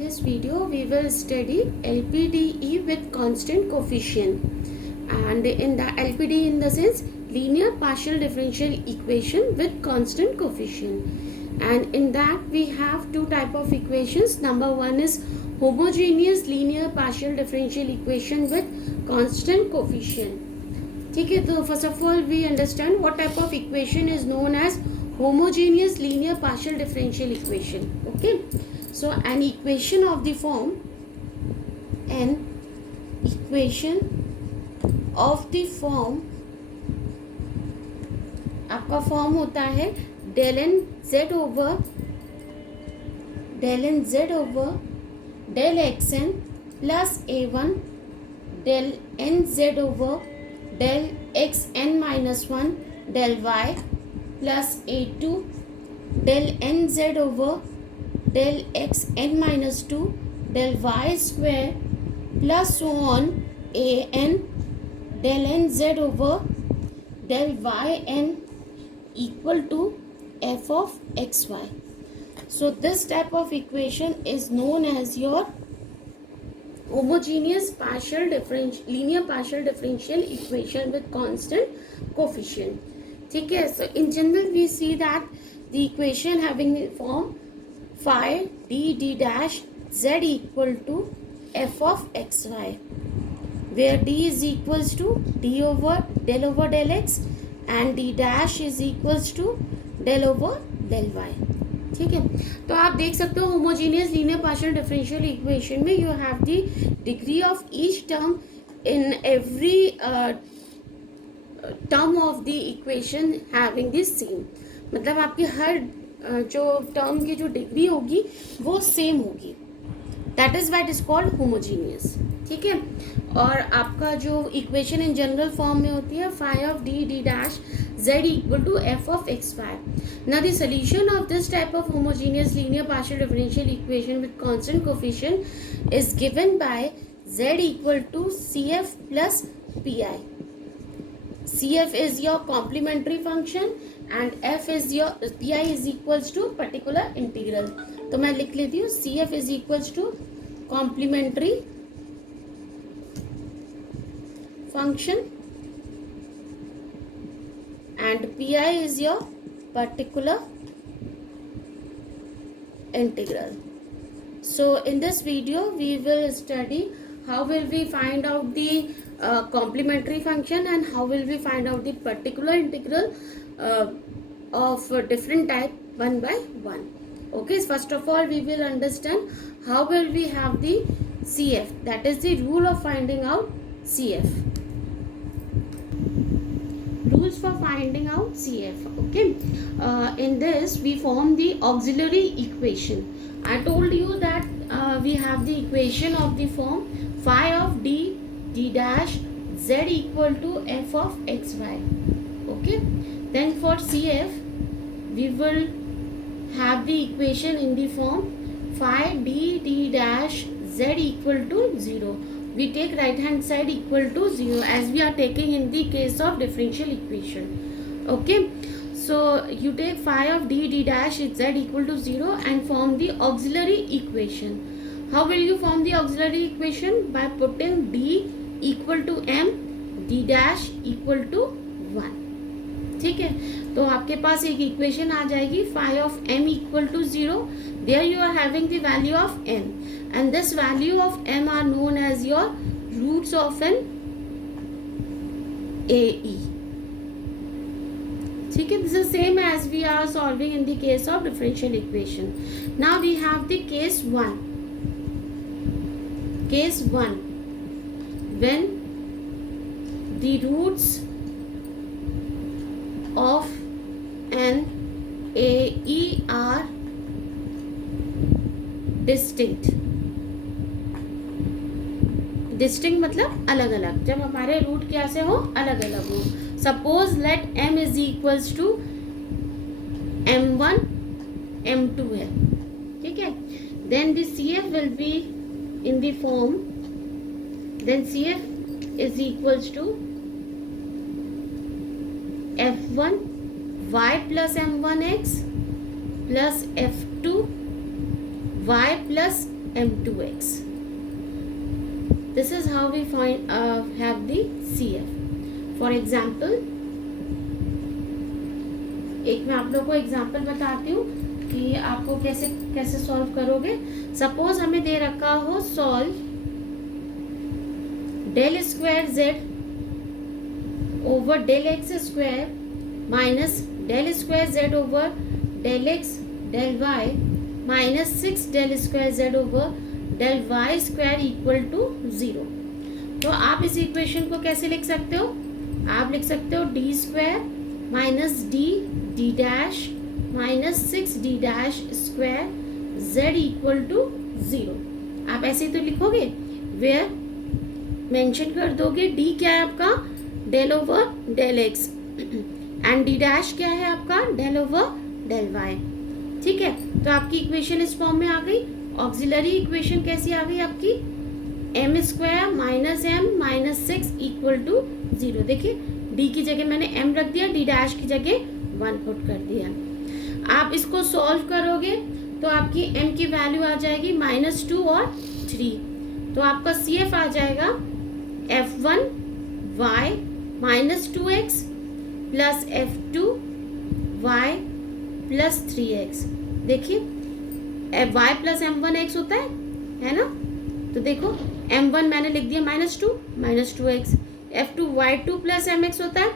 this video we will study LPDE with constant coefficient, and in the LPDE in the sense linear partial differential equation with constant coefficient, and in that we have two type of equations. Number one is homogeneous linear partial differential equation with constant coefficient. ठीक है, तो first of all we understand what type of equation is known as homogeneous linear partial differential equation. Okay, so an equation of the form आपका form होता है del n z over del x n plus a one del n z over del x n minus 1 del y plus a2 del n z over del x n minus 2 del y square plus so on a n del n z over del y n equal to f of xy. So this type of equation is known as your homogeneous linear partial differential equation with constant coefficient. ठीक है, so in general we see that the equation having the form phi d dash z equal to f of xy, where d is equals to del over del x and d dash is equals to del over del y. ठीक है, तो आप देख सकते हो homogeneous linear partial differential equation में you have the degree of each term in every term of the equation having the same, मतलब आपकी हर जो टर्म की जो डिग्री होगी वो सेम होगी. That is what is called homogeneous. ठीक है, और आपका जो इक्वेशन इन जनरल फॉर्म में होती है phi of d dash z equal to f of xy. Now the solution of this type of homogeneous linear partial differential equation with constant coefficient is given by z equal to cf plus pi. cf is your complementary function and f is your pi is equals to particular integral. तो मैं लिख लेती हूँ cf is equals to complementary function and pi is your particular integral. So in this video we will study how will we find out the complementary function and how will we find out the particular integral of different type one by one. Okay, first of all we will understand how will we have the CF, that is the rule of finding out CF. Rules for finding out CF. Okay, in this we form the auxiliary equation. I told you that we have the equation of the form phi of d dash z equal to f of xy. Okay, then for CF we will have the equation in the form phi d dash z equal to 0. We take right hand side equal to 0 as we are taking in the case of differential equation. Okay, so you take phi of d dash is z equal to 0 and form the auxiliary equation. How will you form the auxiliary equation? By putting d equal to m, d dash equal to 1. ठीक है, तो आपके पास एक equation आ जाएगी phi of m equal to 0. There you are having the value of m and this value of m are known as your roots of an AE. ठीक है, this is same as we are solving in the case of differential equation. Now we have the case 1. Case 1, when the roots of an AE are distinct. Distinct मतलब अलग अलग, जब हमारे root क्या से हो अलग अलग हो. Suppose let m is equals to m1 m2 है. ठीक है, then the CF will be in the form, then CF is equals to f1 y plus m1 x plus f2 y plus m2x. This is how we find have the CF. For example, एक मैं आप लोग को example बताती हूँ कि आपको कैसे कैसे सॉल्व करोगे. सपोज हमें दे रखा हो solve del square Z over del X square minus del square Z over del X del Y minus 6 del square Z over del Y square equal to 0. तो आप इस इक्वेशन को कैसे लिख सकते हो? आप लिख सकते हो D square minus D D dash minus 6 D dash square Z equal to 0. आप ऐसे ही तो लिखोगे. वेयर मेंशन कर दोगे डी क्या है आपका del over del X and D dash क्या है आपका डेल ओवर डेल वाई. ठीक है, तो आपकी इक्वेशन इस फॉर्म में आ गई. ऑक्सिलरी इक्वेशन कैसी आ गई आपकी? M square minus M minus 6 equal to 0. देखिए डी की जगह मैंने m रख दिया, डी डैश की जगह 1 पुट कर दिया. आप इसको सॉल्व करोगे तो आपकी m की वैल्यू आ जाएगी -2 और 3. तो आपका CF आ जाएगा f1 y minus 2x plus f2 y plus 3x. देखिए y प्लस m1x होता है ना. तो देखो m1 मैंने लिख दिया -2 minus 2x. f2 y2 plus mx होता है,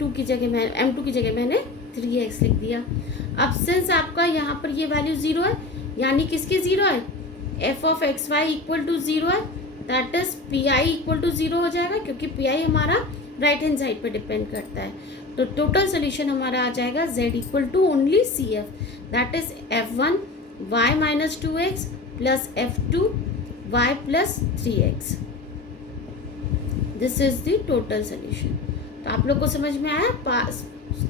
2 की जगह मैं m2 की जगह मैंने 3x लिख दिया. अब सिंस आपका यहाँ पर ये वैल्यू 0 है, यानी किसकी 0 है? f of X Y equal to 0 है. That is P I equal to 0 हो जाएगा, क्योंकि पी आई हमारा राइट हैंड साइड पर डिपेंड करता है. तो टोटल सोल्यूशन हमारा आ जाएगा z equal to only CF. That is f1 y minus 2x plus f2 y plus 3x. This is the total solution. तो आप लोग को समझ में आया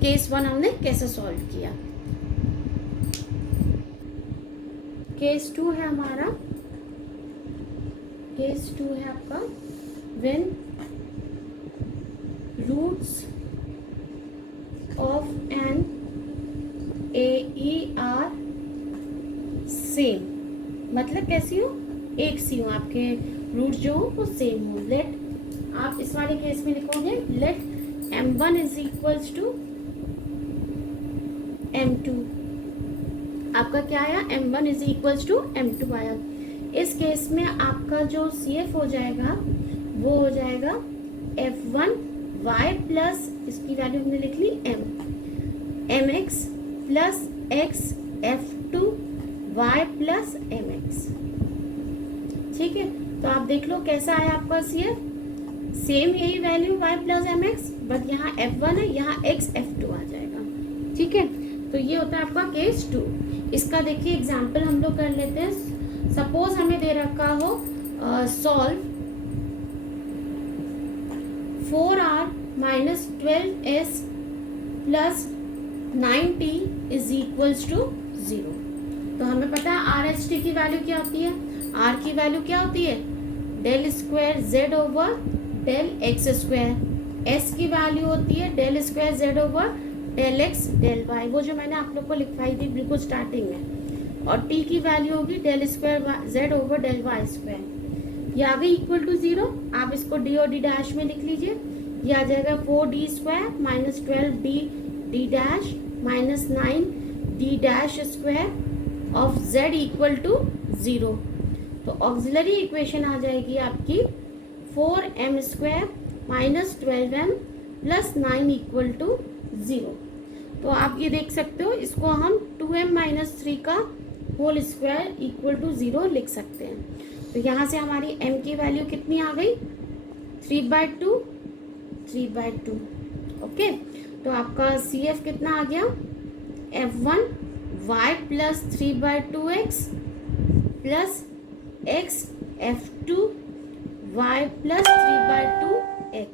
केस 1 हमने कैसे सॉल्व किया. केस 2 है हमारा. केस 2 है आपका when roots of an A are same. मतलब कैसी हो? एक सी हो, आपके रूट जो हो वो सेम हो. लेट आप इस वाले केस में लिखोगे late m1 is equals to m2. आपका क्या आया? m1 is equals to m2 आया. इस केस में आपका जो CF हो जाएगा वो हो जाएगा f1 y प्लस इसकी वैल्यू हमने लिख ली mx plus x f2 y plus mx. ठीक है, तो आप देख लो कैसा आया आपका CF. सेम यही value y plus mx, but यहाँ f1 है, यहाँ x f2 आ जाएगा. ठीक है, तो ये होता है आपका केस 2. इसका देखिए एग्जाम्पल हम लोग कर लेते हैं. सपोज हमें दे रखा हो solve 4r minus 12s plus 9t is equals to 0. तो हमें पता है आर एच टी की वैल्यू क्या होती है. आर की वैल्यू क्या होती है? Del square Z over del X square. S की वैल्यू होती है del square Z over del X del Y, वो जो मैंने आप लोग को लिखवाई थी बिल्कुल स्टार्टिंग में. और टी की वैल्यू होगी del square Z over del Y square. ये आ गई इक्वल टू 0. आप इसको डी और डी डैश में लिख लीजिए. ये आ जाएगा 4d square minus 12d D dash minus 9d dash square of z equal to 0. तो ऑक्सिलरी इक्वेशन आ जाएगी आपकी 4m square minus 12m plus 9 equal to 0. तो आप ये देख सकते हो, इसको हम 2m माइनस 3 का होल स्क्वायर इक्वल टू 0 लिख सकते हैं. तो यहाँ से हमारी m की वैल्यू कितनी आ गई? 3/2 3/2. ओके, तो आपका CF कितना आ गया? f1 y plus 3/2x plus x f2 y plus 3/2x.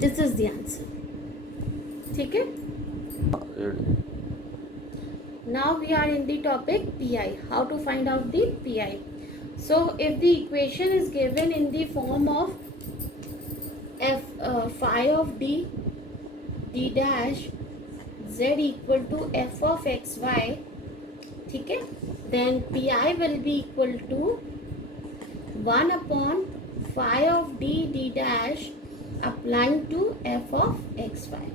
This is the answer. ठीक है, now we are in the topic PI, how to find out the PI. So if the equation is given in the form of phi of d d dash z equal to f of x y, ठीक है, then pi will be equal to 1 upon phi of d dash applying to f of xy.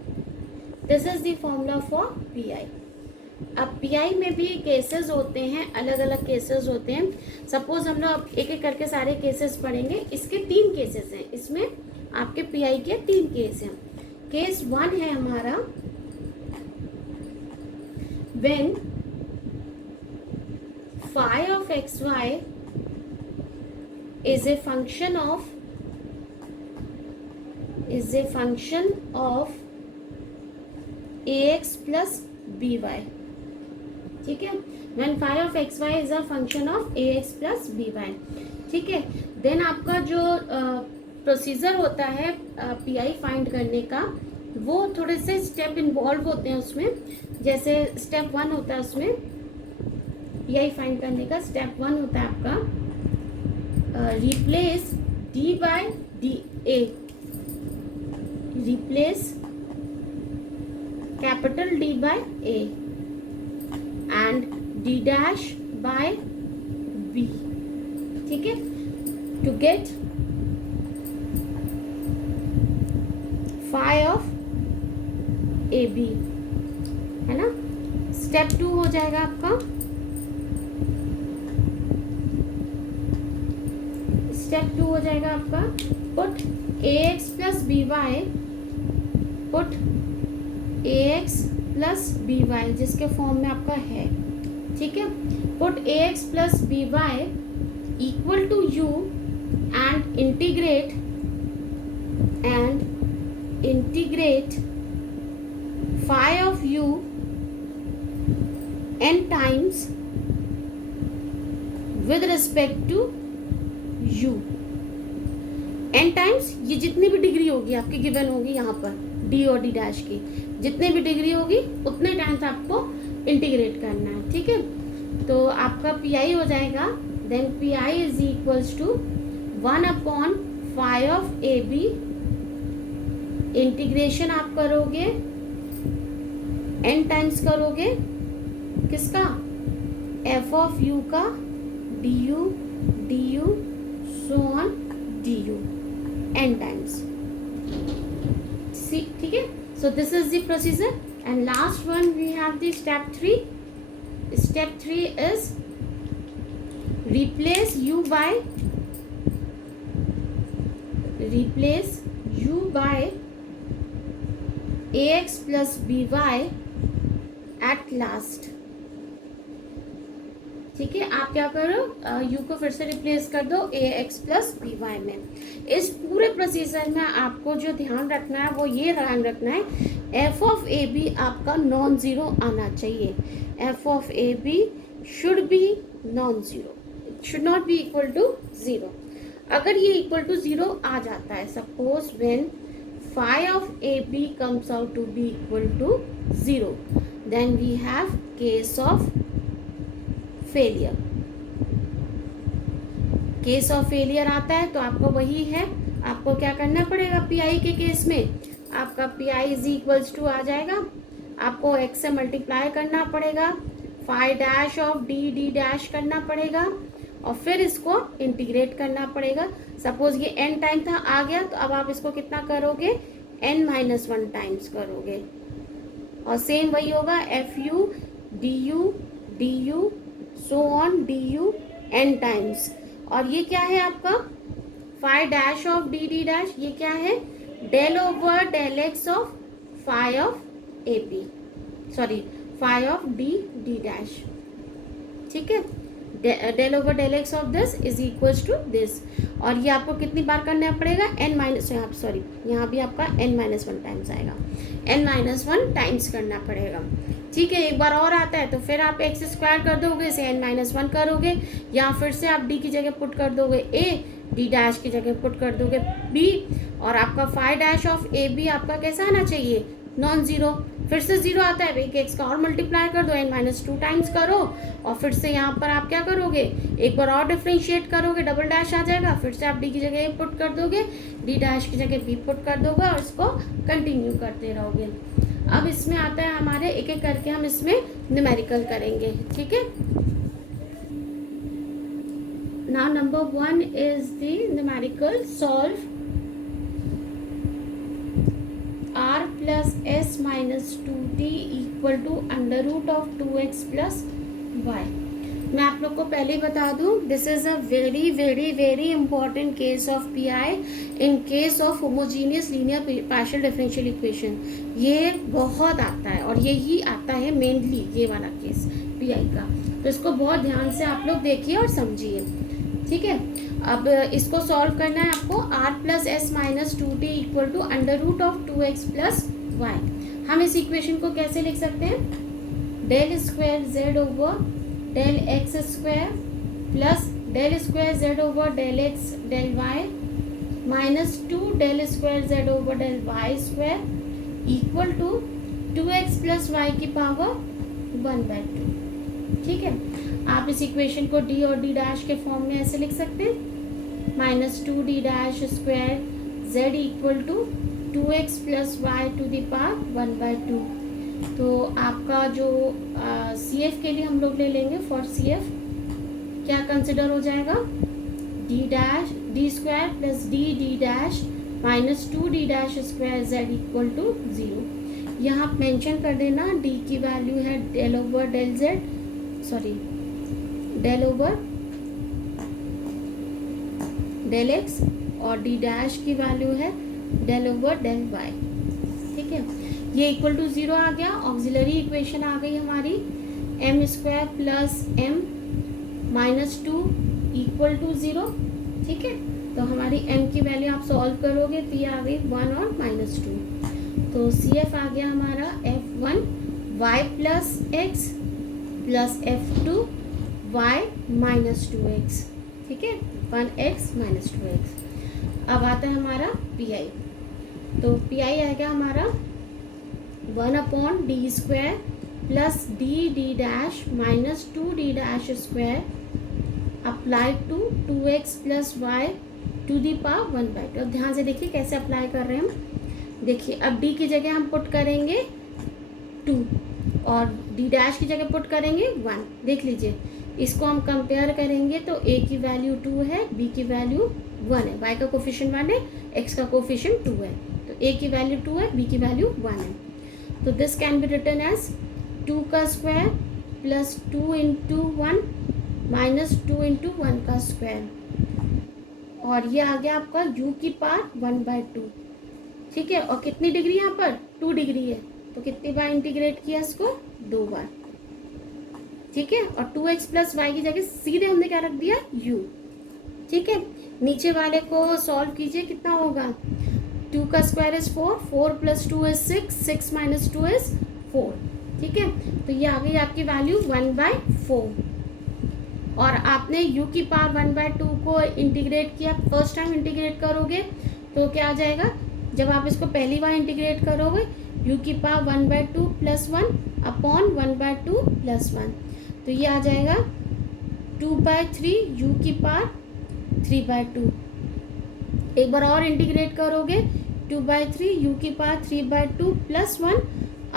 This is the formula for pi. अब pi में भी cases होते हैं, अलग अलग cases होते हैं. सपोज हम लोग एक एक करके सारे केसेस पढ़ेंगे. इसके 3 केसेस हैं. इसमें आपके pi के 3 केस हैं. केस 1 है हमारा when phi of xy is a function of ax plus by. ठीक है, when phi of xy is a function of ax plus by. ठीक है, देन आपका जो प्रोसीजर होता है पीआई फाइंड करने का, वो थोड़े से स्टेप इन्वॉल्व होते हैं उसमें. जैसे स्टेप 1 होता है उसमें पीआई फाइंड करने का. स्टेप 1 होता है आपका replace D by D A, replace capital D by A and D dash by B. ठीक है, to get phi of A B, है ना. स्टेप 2 हो जाएगा आपका, स्टेप 2 हो जाएगा आपका पुट ए x plus B y, put ए एक्स प्लस बी वाई जिसके फॉर्म में आपका है. ठीक है, पुट ए एक्स प्लस बी वाई equal to u and integrate phi of u n times with respect to u. n times ये जितनी भी डिग्री होगी आपकी गिवन होगी यहाँ पर d और d डैश की, जितने भी डिग्री होगी उतने टाइम्स आपको इंटीग्रेट करना है. ठीक है, तो आपका pi हो जाएगा then pi is equals to 1 upon phi of A B. Integration आप करोगे n टाइम्स करोगे किसका, f ऑफ u का du du so on du n times. ठीक है, so this is the procedure and last one we have the step 3. Step 3 is replace u by ax plus by at last. ठीक है, आप क्या करो, u को फिर से रिप्लेस कर दो ax प्लस by में. इस पूरे प्रोसीजर में आपको जो ध्यान रखना है वो ये ध्यान रखना है, f ऑफ ए बी आपका नॉन ज़ीरो आना चाहिए. f of A B should be non zero, should not be equal to zero. अगर ये इक्वल टू ज़ीरो आ जाता है, suppose when phi of AB comes out to be equal to 0, then we have case of failure. Case of failure आता है तो आपको वही है, आपको क्या करना पड़ेगा पीआई के केस में, आपका पीआई इज इक्वल्स टू आ जाएगा, आपको एक्स से मल्टीप्लाई करना पड़ेगा, phi dash of D D dash करना पड़ेगा और फिर इसको इंटीग्रेट करना पड़ेगा. सपोज ये n टाइम था आ गया, तो अब आप इसको कितना करोगे, n-1 टाइम्स करोगे और सेम वही होगा F U D U so on D U n times. और ये क्या है आपका phi dash of D D dash, ये क्या है del over del X of phi of A B, sorry phi of D D dash. ठीक है, del over del X of this is equals to this. और ये आपको कितनी बार करना पड़ेगा, यहाँ भी आपका n-1 टाइम्स आएगा, n-1 टाइम्स करना पड़ेगा. ठीक है, एक बार और आता है तो फिर आप एक्स स्क्वायर कर दोगे, इसे n-1 करोगे, या फिर से आप डी की जगह पुट कर दोगे a, डी डैश की जगह पुट कर दोगे b, और आपका phi dash of A B आपका कैसा आना चाहिए, नॉन ज़ीरो. फिर से ज़ीरो आता है, एक एक्स का और मल्टीप्लाई कर दो, n-2 टाइम्स करो और फिर से यहाँ पर आप क्या करोगे, एक बार और डिफ्रेंशिएट करोगे, डबल डैश आ जाएगा, फिर से आप डी की जगह ए पुट कर दोगे, डी डैश की जगह बी पुट कर दोगे और इसको कंटिन्यू करते रहोगे. अब इसमें आता है हमारे एक एक करके हम इसमें न्यूमेरिकल करेंगे. ठीक है, Now number 1 is the numerical. Solve r plus s minus 2t equal to under root of 2x plus y. मैं आप लोग को पहले ही बता दूं, this is a very very very important case of P I in case of homogeneous linear partial differential equation. ये बहुत आता है और यही आता है मेनली ये वाला केस पी आई का. तो इसको बहुत ध्यान से आप लोग देखिए और समझिए. ठीक है, अब इसको सॉल्व करना है आपको. r plus S minus 2t equal to under root of 2x plus Y. हम इस इक्वेशन को कैसे लिख सकते हैं? Del square Z over del X square plus del square Z over del X del Y minus 2 del square Z over del Y square equal to 2x plus Y की power 1/2. ठीक है, आप इस इक्वेशन को D और D dash के form में ऐसे लिख सकते हैं. Minus 2 D dash square Z equal to 2x plus Y to the power 1/2. तो आपका जो सी एफ के लिए हम लोग ले लेंगे, फॉर सी एफ क्या कंसिडर हो जाएगा? D dash D square plus D D dash minus 2 D dash square Z equal to 0. यहाँ आप मेंशन कर देना डी की वैल्यू है del over del Z, sorry del over del X और डी डैश की वैल्यू है डेल ओवर डेल वाई. ठीक है, ये इक्वल टू 0 आ गया. ऑक्सिलरी इक्वेशन आ गई हमारी M square plus M minus 2 equal to 0. ठीक है, तो हमारी m की वैल्यू आप सॉल्व करोगे तो ये आ गई 1 और माइनस 2. तो सी एफ आ गया हमारा f1 y plus X plus f2 y minus 2x. ठीक है, 1x माइनस 2x. अब आता है हमारा पी आई. तो पी आई आएगा हमारा 1/d square plus D D dash minus 2d dash square apply to 2x plus Y to the power 1/2. अब ध्यान से देखिए कैसे अप्लाई कर रहे हैं हम. देखिए अब d की जगह हम पुट करेंगे 2 और d डैश की जगह पुट करेंगे 1. देख लीजिए, इसको हम कंपेयर करेंगे तो a की वैल्यू 2 है, b की वैल्यू 1 है, y का कोफिशिएंट 1 है, x का कोफिशिएंट 2 है. तो a की वैल्यू 2 है, b की वैल्यू 1 है. तो this can be written as 2 का square plus 2 into 1 minus 2 into 1 का स्क्वायर. और ये आ गया आपका u की पावर 1/2. ठीक है, और कितनी डिग्री यहाँ पर 2 डिग्री है, तो कितनी बार इंटीग्रेट किया इसको? 2 बार. ठीक है, और 2x प्लस वाई की जगह सीधे हमने क्या रख दिया? u. ठीक है, नीचे वाले को सॉल्व कीजिए, कितना होगा? 2 का square is 4, 4 plus 2 is 6, 6 minus 2 is 4. ठीक है, तो ये आ गई आपकी वैल्यू 1/4. और आपने u की पावर 1/2 को इंटीग्रेट किया, फर्स्ट टाइम इंटीग्रेट करोगे तो क्या आ जाएगा? जब आप इसको पहली बार इंटीग्रेट करोगे u की पावर 1/2 प्लस 1 अपॉन 1/2 प्लस 1, तो ये आ जाएगा 2/3 u की पावर 3/2. एक बार और इंटीग्रेट करोगे 2/3 u की पावर 3/2 प्लस 1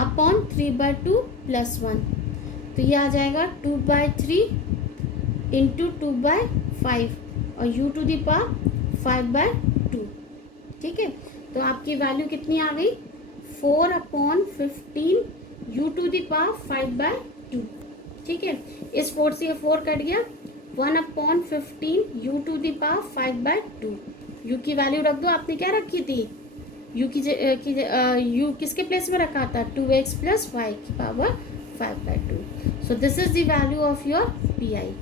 अपॉन 3/2 प्लस 1, तो ये आ जाएगा 2/3 इंटू 2/5 और u टू दी पावर 5/2. ठीक है, तो आपकी वैल्यू कितनी आ गई? 4/15 u टू दी पावर 5/2. ठीक है, इस 4 से ये 4 कट गया. 1/15 u to the power 5/2. u की वैल्यू रख दो. आपने क्या रखी थी? u की u किसके प्लेस में रखा था? 2x प्लस वाई की power 5/2. So this is the value of your P I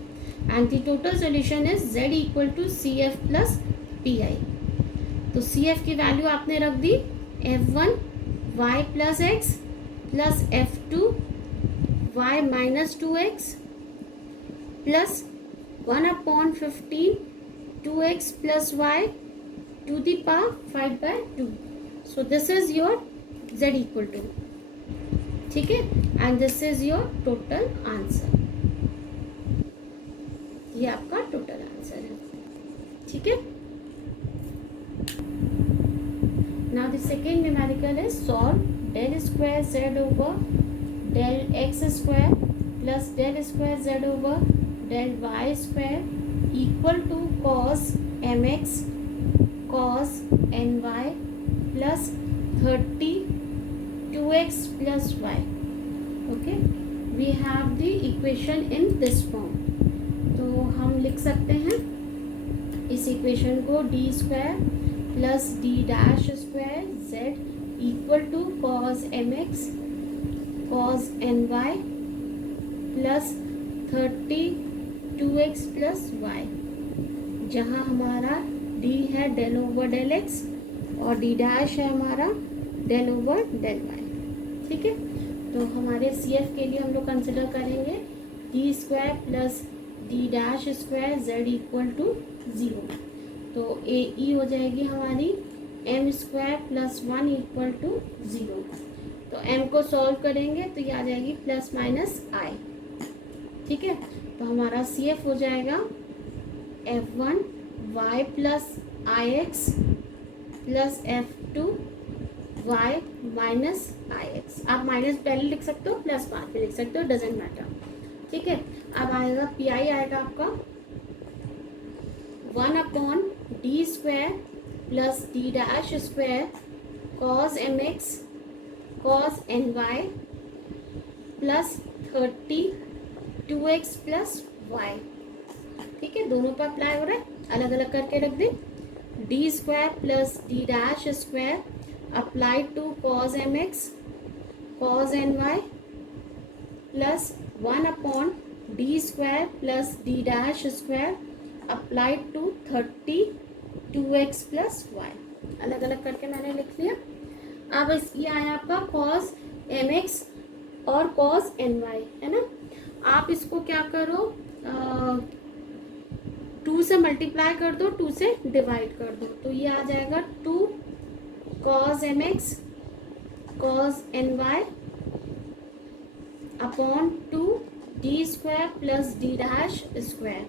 and the total solution is z equal to C F plus P I. तो सी एफ की value आपने रख दी f1 y plus X plus f2 y minus 2x plus 1/15 2x plus y to the power 5/2. So this is your z equal to. ठीक है, and this is your total answer. ये आपका total answer है. ठीक है, now the second numerical is solve del square z over del x square plus del square z over del y square equal to cos M X cos N Y plus 32x plus y. Okay, we have the equation in this form. तो हम लिख सकते हैं इस equation को D square plus D dash square Z equal to cos M X cos N Y plus 32x plus Y, जहाँ हमारा D है डेल ओवर डेल एक्स और डी डैश है हमारा डेल ओवर डेल वाई. ठीक है, तो हमारे सी एफ के लिए हम लोग कंसिडर करेंगे D square plus D dash square Z equal to 0. तो ए ई हो जाएगी हमारी M square plus 1 equal to 0. तो एम को सॉल्व करेंगे तो ये आ जाएगी प्लस माइनस आई. ठीक है, तो हमारा सी एफ हो जाएगा F1 y plus i x plus F2 y minus i x. आप माइनस पहले लिख सकते हो, प्लस बाद में लिख सकते हो, डजेंट मैटर. ठीक है, अब आएगा पी आई आएगा आपका 1/d square plus D dash square cos M X cos N Y plus 32x plus Y. ठीक है, दोनों पर अप्लाई हो रहा है, अलग अलग करके रख दें. D square plus D dash square applied to cos mx cos ny plus 1/d square plus d dash square applied to 32x plus y. अलग अलग करके मैंने लिख लिया. अब ये आया आपका cos mx और cos ny है ना. आप इसको क्या करो, 2 से मल्टीप्लाई कर दो, 2 से डिवाइड कर दो, तो ये आ जाएगा 2 cos mx cos ny upon 2d square plus d dash square.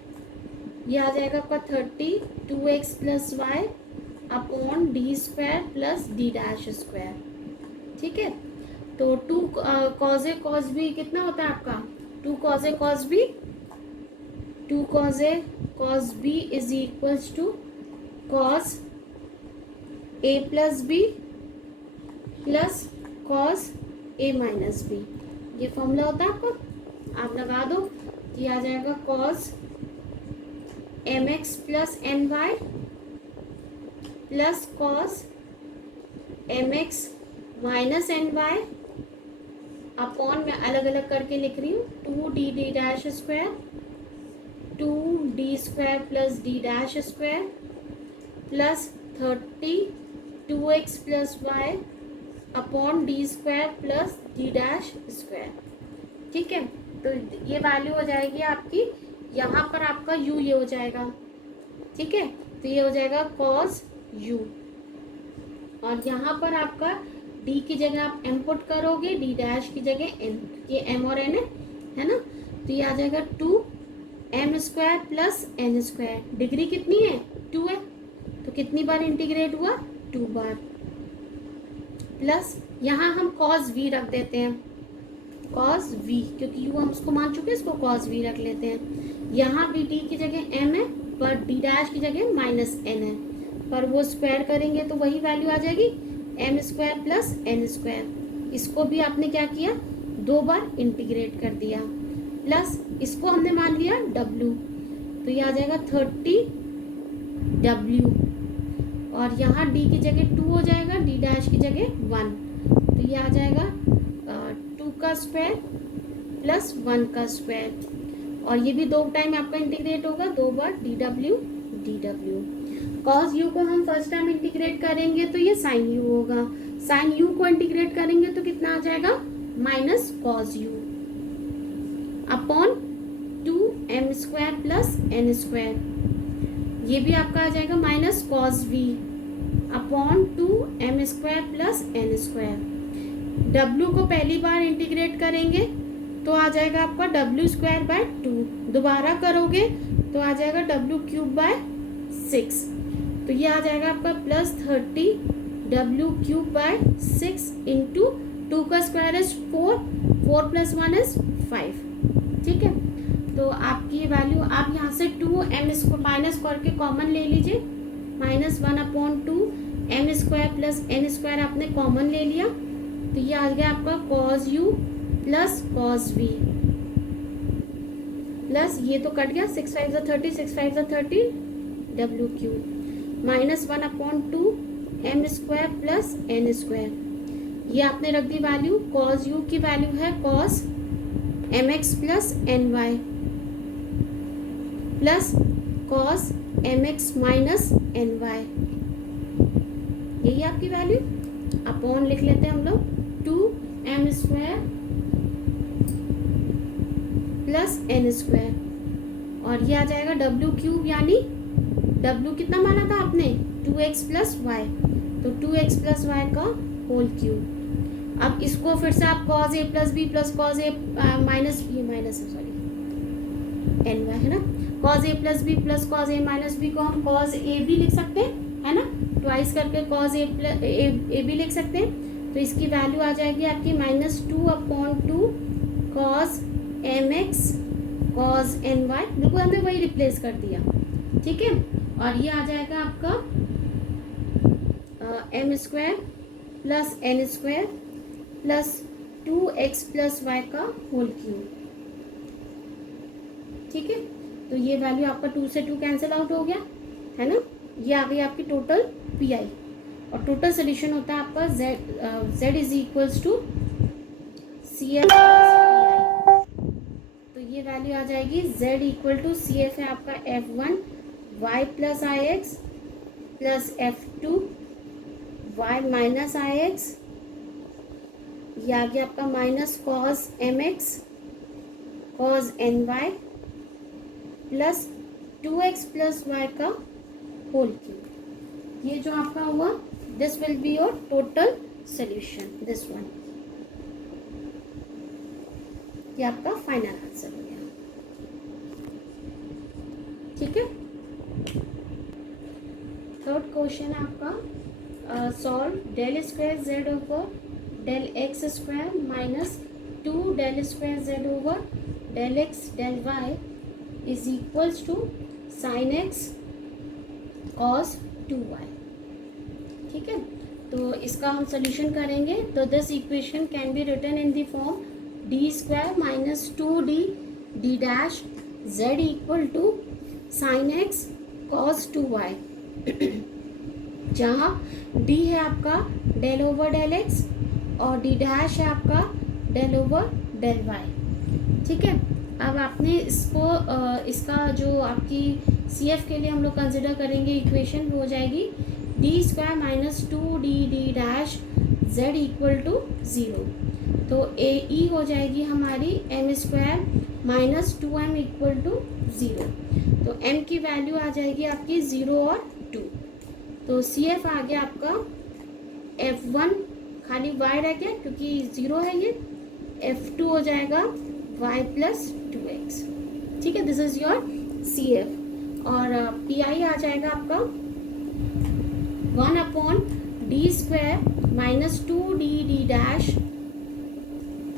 ये आ जाएगा आपका 32x plus Y upon d square plus d dash square. ठीक है, तो 2 cos a cos b कितना होता है आपका 2 cos a cos b. 2 cos a cos b is equals to cos a plus B plus cos a minus B. ये formula होता है आपको, आप लगा दो. ये आ जाएगा cos M X plus N Y plus cos M X minus N Y upon, मैं अलग अलग करके लिख रही हूँ, 2d dash square 2d square plus d dash square plus 32x plus Y upon D square plus D dash square. ठीक है, तो ये वैल्यू हो जाएगी आपकी, यहाँ पर आपका u ये हो जाएगा. ठीक है, तो ये हो जाएगा cos u और यहाँ पर आपका d की जगह आप m पुट करोगे, d डैश की जगह n. ये m और n है ना, तो ये आ जाएगा 2m square plus n square. Degree कितनी है 2 है, तो कितनी बार इंटीग्रेट हुआ 2 बार. प्लस यहाँ हम cos v रख देते हैं, cos v, क्योंकि u हम उसको मान चुके हैं, इसको cos v रख लेते हैं. यहाँ भी d की जगह m है, पर d डैश की जगह माइनस n है, पर वो स्क्वायर करेंगे तो वही वैल्यू आ जाएगी m square plus n square. इसको भी आपने क्या किया 2 बार इंटीग्रेट कर दिया, प्लस इसको हमने मान लिया w, तो ये आ जाएगा 30w और यहाँ d की जगह 2 हो जाएगा, d डैश की जगह 1, तो ये आ जाएगा 2 का स्क्वायर प्लस 1 का स्क्वायर. और ये भी 2 टाइम आपका इंटीग्रेट होगा, 2 बार dw dw. cos u को हम फर्स्ट टाइम इंटीग्रेट करेंगे तो ये sin u होगा, sin u को इंटीग्रेट करेंगे तो कितना आ जाएगा minus cos u upon 2m square plus n square. ये भी आपका आ जाएगा minus cos v upon 2m square plus n square. w को पहली बार इंटीग्रेट करेंगे तो आ जाएगा आपका w स्क्वायर बाय 2, दोबारा करोगे तो आ जाएगा w क्यूब बाय 6, तो ये आ जाएगा आपका plus 30w cube by 6 into 2 का स्क्वायर इज 4, 4 प्लस 1 इज 5. ठीक है, तो आपकी की वैल्यू आप यहाँ से 2m² माइनस करके कॉमन ले लीजिए, -1/2 m² + n² आपने कॉमन ले लिया, तो ये आ गया आपका cos u plus cos v plus ये तो कट गया, 6 5 30, 6 5 30 w³ -1/2 m² प्लस n², ये आपने रख दी वैल्यू। cos u की वैल्यू है cos mx plus ny plus cos mx minus ny, यही आपकी वैल्यू। अपॉन लिख लेते हैं हम लोग 2m² प्लस n², और ये आ जाएगा w³ यानी w कितना माना था आपने 2x प्लस वाई, तो 2x प्लस वाई का होल क्यूब। अब इसको फिर से आप cos a plus B plus cos a minus B minus sorry N Y है ना, cos a plus B plus cos a minus B को हम cos a भी लिख सकते हैं, है ना, ट्वाइस करके cos a प्लस ए भी लिख सकते हैं। तो इसकी वैल्यू आ जाएगी आपकी -2/2 cos mx cos ny, बिल्कुल हमने वही रिप्लेस कर दिया, ठीक है। और ये आ जाएगा आपका m² plus n² plus 2x plus Y का होल क्यूब, ठीक है। तो ये वैल्यू आपका 2 से 2 कैंसिल आउट हो गया, है ना, ये आ गई आपकी टोटल पी आई, और टोटल सोल्यूशन होता है आपका z is equals to C F plus P I. तो ये वैल्यू आ जाएगी z equal to C F है आपका f1 y plus i x plus f2 y minus i x, ये आ गया आपका minus cos mx cos ny plus 2x plus Y का होल क्यूब। ये जो आपका हुआ, this will be your total solution, this one, ये आपका फाइनल आंसर हो गया, ठीक है। थर्ड क्वेश्चन है आपका solve del square z over del x square minus 2 del square z over del x del y is equals to sin x cos 2y, ठीक है। तो इसका हम सोल्यूशन करेंगे, तो this equation can be written in the form d square minus 2d d dash z equal to sin x cos 2y, जहाँ d है आपका डेल ओवर डेल x और d डैश है आपका डेल ओवर डेल y, ठीक है। अब आपने इसको इसका जो आपकी सी एफ के लिए हम लोग कंसिडर करेंगे इक्वेशन हो जाएगी D square minus 2d d dash z equal to 0, तो ए ई हो जाएगी हमारी m² minus 2m equal to 0, तो m की वैल्यू आ जाएगी आपकी 0 और 2, तो सी एफ आ गया आपका f1 खाली y रह गया क्योंकि 0 है ये, f2 हो जाएगा y प्लस 2x, ठीक है। This is your C F, और पी आई आ जाएगा आपका 1/d square minus 2d d dash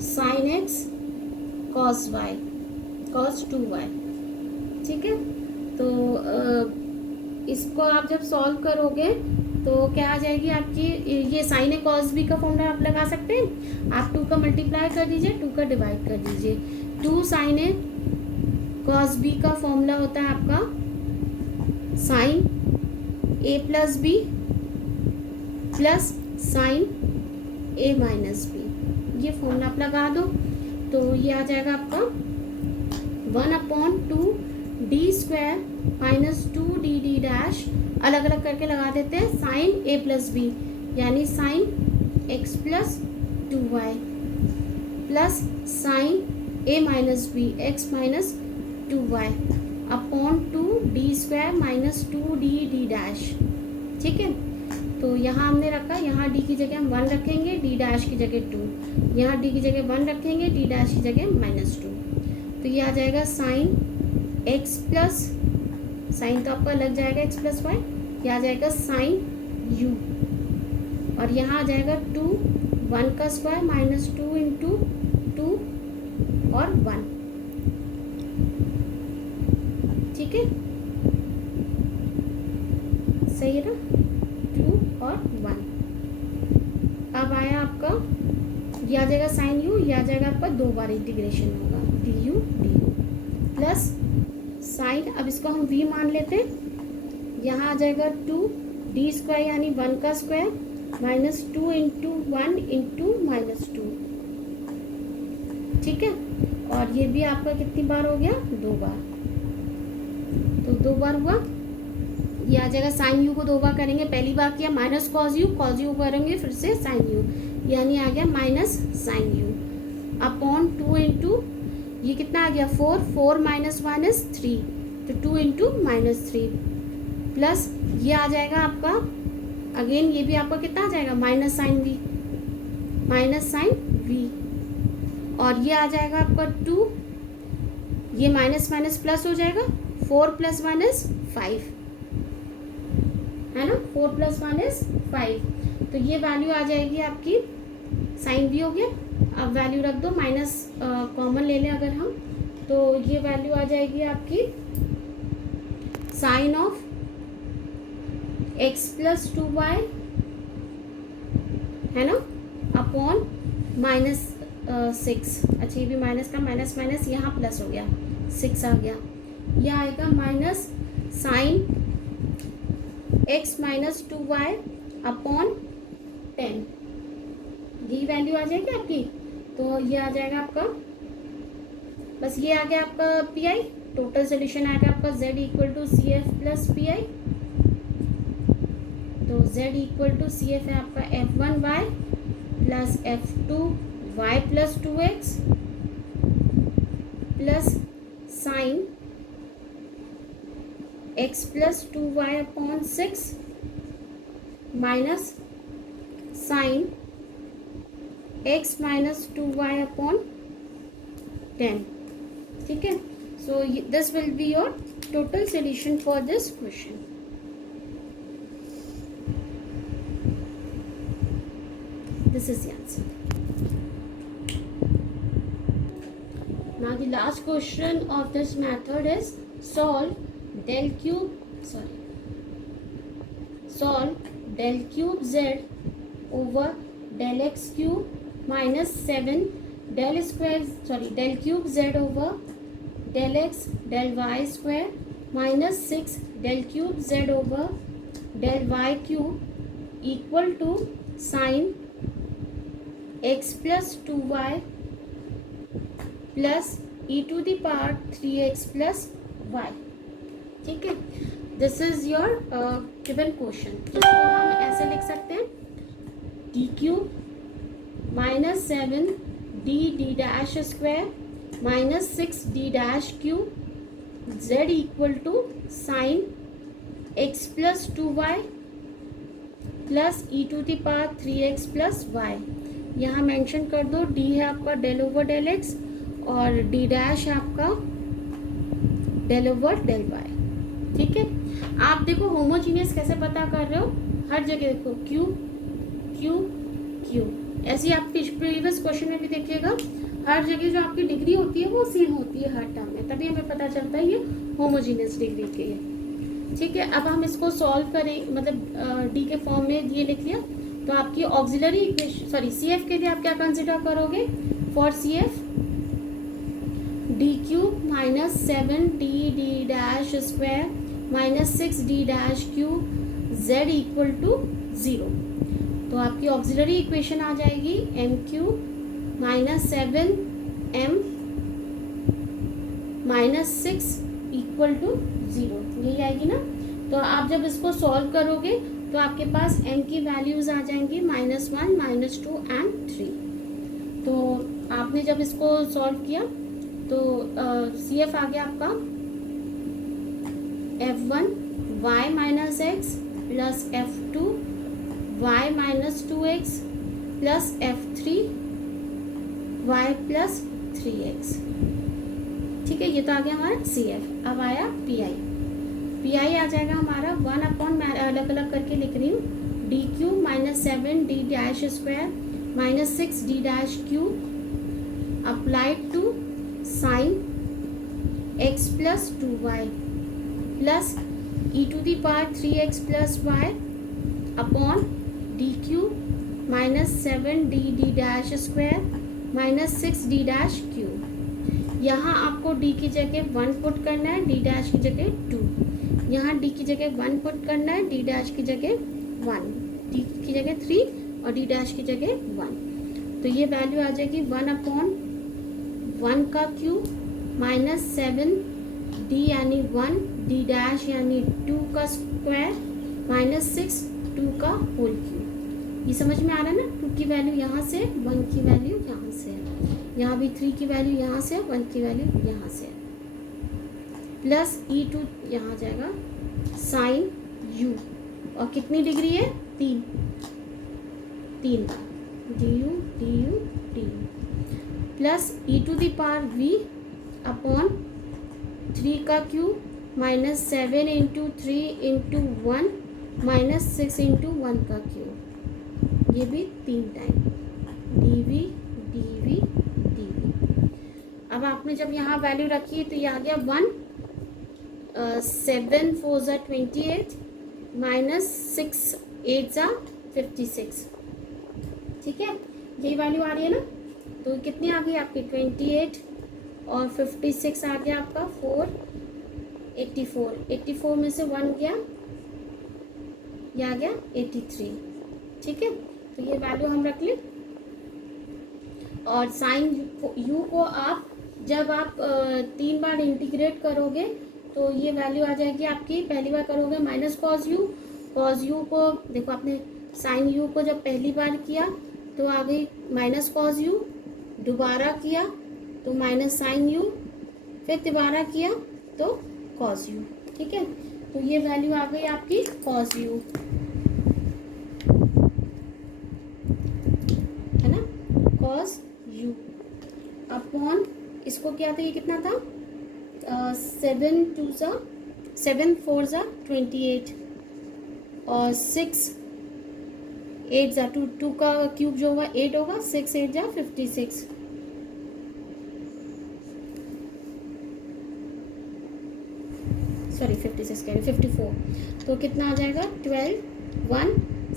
sine x cos y cos 2y, ठीक है। तो इसको आप जब सॉल्व करोगे तो क्या आ जाएगी आपकी, ये साइन ए कॉस बी का फॉर्मूला आप लगा सकते हैं, आप 2 का मल्टीप्लाई कर दीजिए, 2 का डिवाइड कर दीजिए, 2 साइन ए कॉस बी का फॉर्मूला होता है आपका sine a plus B plus sine a minus B, ये फॉर्मूला आप लगा दो, तो ये आ जाएगा आपका 1/2 d square minus 2d d dash, अलग अलग करके लगा देते हैं, साइन ए प्लस बी यानी sine x plus 2y plus sine a minus b x minus 2y upon 2d square minus 2d d dash, ठीक है। तो यहाँ हमने रखा, यहाँ d की जगह हम 1 रखेंगे, d डैश की जगह 2, यहाँ d की जगह 1 रखेंगे, d डैश की जगह -2, तो ये आ जाएगा साइन x प्लस साइन तो आपका लग जाएगा x प्लस वाई, ये आ जाएगा साइन u, और यहाँ आ जाएगा 2 1 का स्क्वायर माइनस 2 इंटू 2 और 1, ठीक है, सही है ना, 2 और 1। अब आया आपका, ये आ जाएगा साइन यू, ये आ जाएगा आपका 2 बार इंटीग्रेशन होगा डी यू प्लस साइन, अब इसको हम v मान लेते हैं, यहाँ आ जाएगा 2 डी स्क्वायर यानी 1 का square minus 2 into 1 into minus 2, ठीक है। और ये भी आपका कितनी बार हो गया, 2 बार, तो 2 बार हुआ। ये आ जाएगा साइन यू को 2 बार करेंगे, पहली बार किया माइनस कॉज यू करेंगे, फिर से साइन यू, यानी आ गया minus sine U upon 2 into ये कितना आ गया 4, 4 माइनस 1 इज 3, तो 2 इंटू माइनस 3 प्लस ये आ जाएगा आपका, अगेन ये भी आपका कितना आ जाएगा माइनस साइन वी, और ये आ जाएगा आपका 2, ये माइनस माइनस प्लस हो जाएगा, 4 प्लस 1 इज 5, है ना, 4 प्लस 1 इज 5, तो ये वैल्यू आ जाएगी आपकी, साइन भी हो गया, अब वैल्यू रख दो, माइनस कॉमन ले लें अगर हम, तो ये वैल्यू आ जाएगी आपकी sign of x plus 2y, है ना, अपॉन माइनस 6, अच्छा ये भी माइनस का माइनस माइनस यहाँ प्लस हो गया 6 आ गया, यह आएगा minus sine x minus 2y upon 10, यही वैल्यू आ जाएगी आपकी, तो ये आ जाएगा आपका, बस ये आ गया आपका पी आई, टोटल सोल्यूशन आएगा आपका z equal to C F plus P I, तो z equal to C F है आपका f1y plus f2y plus 2x plus sine x plus 2y upon 6 minus sine x minus 2y upon 10, ठीक है। So this will be your total solution for this question. This is the answer. Now the last question of this method is solve del cube z over del x cube minus 7 del cube z over del x del y square minus 6 del cube z over del y cube equal to sin x plus 2y plus e to the power 3x plus y, ठीक है। This is your given question, जिसको हम ऐसे लिख सकते हैं D cube minus 7 D dash square minus 6 D dash cube z equal to sine x plus 2y plus E to the power 3x plus y, यहाँ mention कर दो, d है आपका डेल ओवर डेल x और d dash है आपका del over del y, ठीक है। आप देखो होमोजीनियस कैसे पता कर रहे हो, हर जगह देखो क्यू क्यू क्यू, ऐसे आप प्रीवियस क्वेश्चन में भी देखिएगा, हर जगह जो आपकी डिग्री होती है वो सेम होती है हर टर्म में, तभी हमें पता चलता है ये होमोजीनियस डिग्री की है, ठीक है। अब हम इसको सॉल्व करें, मतलब डी के फॉर्म में ये लिख लिया, तो आपकी ऑक्सिलरी इक्वेशन सी एफ के लिए आप क्या कंसिडर करोगे, for C F D cube minus 7 D dash square minus 6 D dash cube z equal to 0, तो आपकी ऑक्सिलरी इक्वेशन आ जाएगी M cube minus 7 M minus 6 equal to 0, यही आएगी ना। तो आप जब इसको सॉल्व करोगे तो आपके पास m की वैल्यूज आ जाएंगी -1 -2 एंड 3, तो आपने जब इसको सॉल्व किया तो सी एफ आ गया आपका f1 y minus X plus f2 y minus 2x plus f3 y plus 3x, ठीक है। ये तो आ गया हमारा सी एफ। अब आया पी आई आ जाएगा हमारा 1 अपॉन, मैं अलग अलग करके लिख रही हूँ, D cube minus 7 D dash square minus 6 D dash cube applied to sine x plus 2y plus E to the power 3x plus Y upon D cube minus 7d d dash square minus 6d dash cube. यहाँ आपको d की जगह 1 put करना है, d dash की जगह 2। यहाँ d की जगह 1 पुट करना है, d डैश की जगह 1, d की जगह 3 और d डैश की जगह 1। तो ये वैल्यू आ जाएगी 1 अपॉन 1 का क्यूब माइनस 7d यानी 1, d डैश यानी 2 का स्क्वायर माइनस 6 2 का होल क्यूब। ये समझ में आ रहा है ना? 2 की वैल्यू यहाँ से, 1 की वैल्यू यहाँ से है, यहाँ भी 3 की वैल्यू यहाँ से, 1 की वैल्यू यहाँ से, प्लस e2 यहाँ आ जाएगा साइन u, और कितनी डिग्री है? 3 बार du plus e to the power v upon 3 का cube minus 7 into 3 into 1 minus 6 into 1 का क्यूब, ये भी 3 टाइम dv dv dv। अब आपने जब यहाँ वैल्यू रखी तो ये आ गया 1, 7 4 ज़ा 28 माइनस 6 8 ज़ा 56। ठीक है, यही वैल्यू आ रही है ना? तो कितनी आ गई आपकी? 28 और 56 आ गया आपका 84 में से 1 गया, ये आ गया 83। ठीक है, तो ये वैल्यू हम रख लें। और साइन u को आप जब आप 3 बार इंटीग्रेट करोगे तो ये वैल्यू आ जाएगी आपकी, पहली बार करोगे माइनस कॉस यू को देखो, आपने साइन u को जब पहली बार किया तो आ गई माइनस कॉस यू, दोबारा किया तो माइनस साइन यू, फिर दोबारा किया तो कॉस यू। ठीक है, तो ये वैल्यू आ गई आपकी कॉस यू, है ना? कॉस यू अपॉन इसको क्या था, ये कितना था? 7 4 ज़ा 28 और 6 8 ज़ा 2 का क्यूब जो होगा 8 होगा, 6 8 ज़ा 56। सॉरी 56 कह रही, 54। तो कितना आ जाएगा? 12 1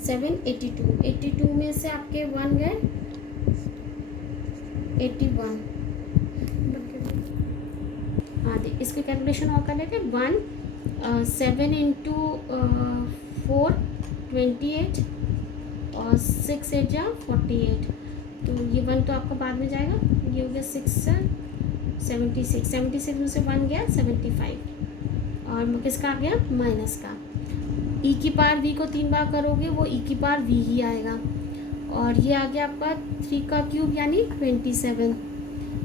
7 82 में से आपके 1 गए 81। हाँ दी, इसकी कैलकुलेशन और कर लेते हैं। 1 7 इंटू 4 28 और 6 8 जा 48। तो ये 1 तो आपका बाद में जाएगा, ये हो गया 6 76 में से 1 गया 75 और किसका आ गया? माइनस का। e की पावर v को 3 बार करोगे वो e की पावर v ही आएगा, और ये आ गया आपका 3 का क्यूब यानी 27,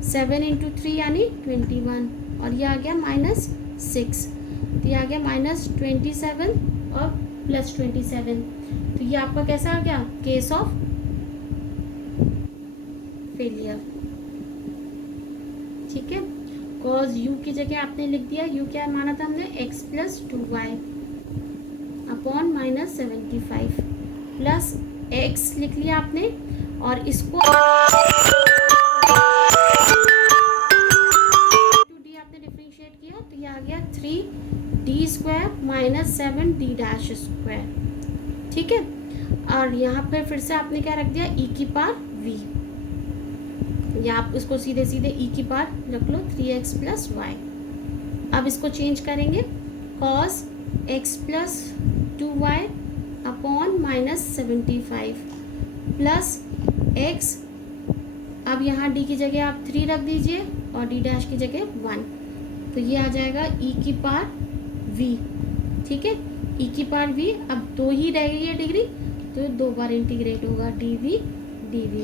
7 इंटू 3 यानी 21, और ये आ गया माइनस 6, तो ये आ गया माइनस 27 और प्लस 27। तो ये आपका कैसा आ गया? Case of failure. ठीक है, कॉज u की जगह आपने लिख दिया, u क्या माना था हमने? x plus 2y upon minus 75 plus x लिख लिया आपने, और इसको 2d आपने डिफरेंशिएट किया तो ये आ गया 3d square minus 7d dash square. ठीक है, और यहाँ पर फिर से आपने क्या रख दिया? e की पावर v, या आप इसको सीधे e की पावर रख लो 3x प्लस वाई। अब इसको चेंज करेंगे, cos x plus 2y upon minus 75 plus x, अब यहाँ d की जगह आप 3 रख दीजिए और d डैश की जगह 1, तो ये आ जाएगा e की पावर v। ठीक है, e की पावर v, अब 2 ही रह गई है डिग्री तो 2 बार इंटीग्रेट होगा dv dv।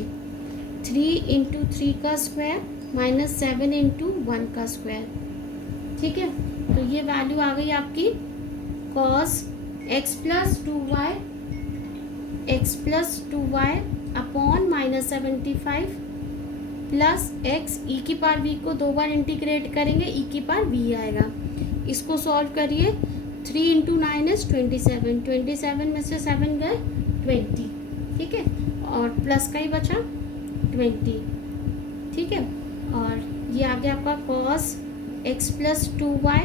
3 इंटू 3 का स्क्वायर माइनस 7 इंटू 1 का स्क्वायर। ठीक है, तो ये वैल्यू आ गई आपकी cos x plus 2y upon minus 75 plus x, e की पावर v को 2 बार इंटीग्रेट करेंगे e की पावर v आएगा। इसको सॉल्व करिए, 3 इंटू 9 इज 27 में से 7 गए 20। ठीक है, और प्लस का ही बचा 20। ठीक है, और ये आ गया आपका cos x plus 2y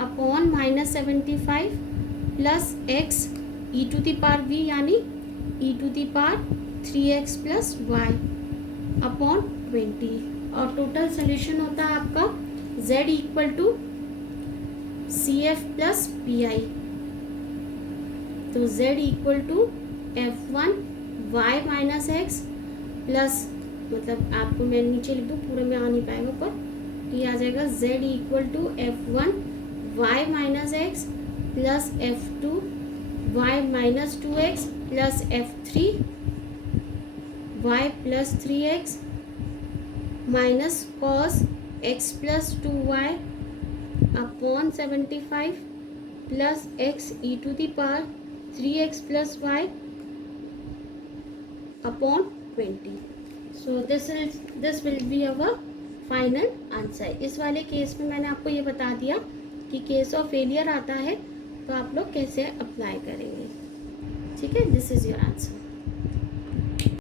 upon -75 plus x e to the power v यानी e to the power 3x plus y upon 20 और टोटल सोल्यूशन होता है आपका z equal to CF plus PI। तो z equal to F1 y minus X plus, मतलब आपको मैं नीचे लिख दूँ, पूरे में आ नहीं पाएगा पर ये आ जाएगा z equal to F1 y minus X plus F2 y minus 2x plus F3 y plus 3x minus cos x plus 2y upon 75 plus x e to the power 3x plus y upon 20। So this will be our final answer. इस वाले case में मैंने आपको ये बता दिया कि case of failure आता है तो आप लोग कैसे अप्लाई करेंगे। ठीक है, दिस इज योर आंसर।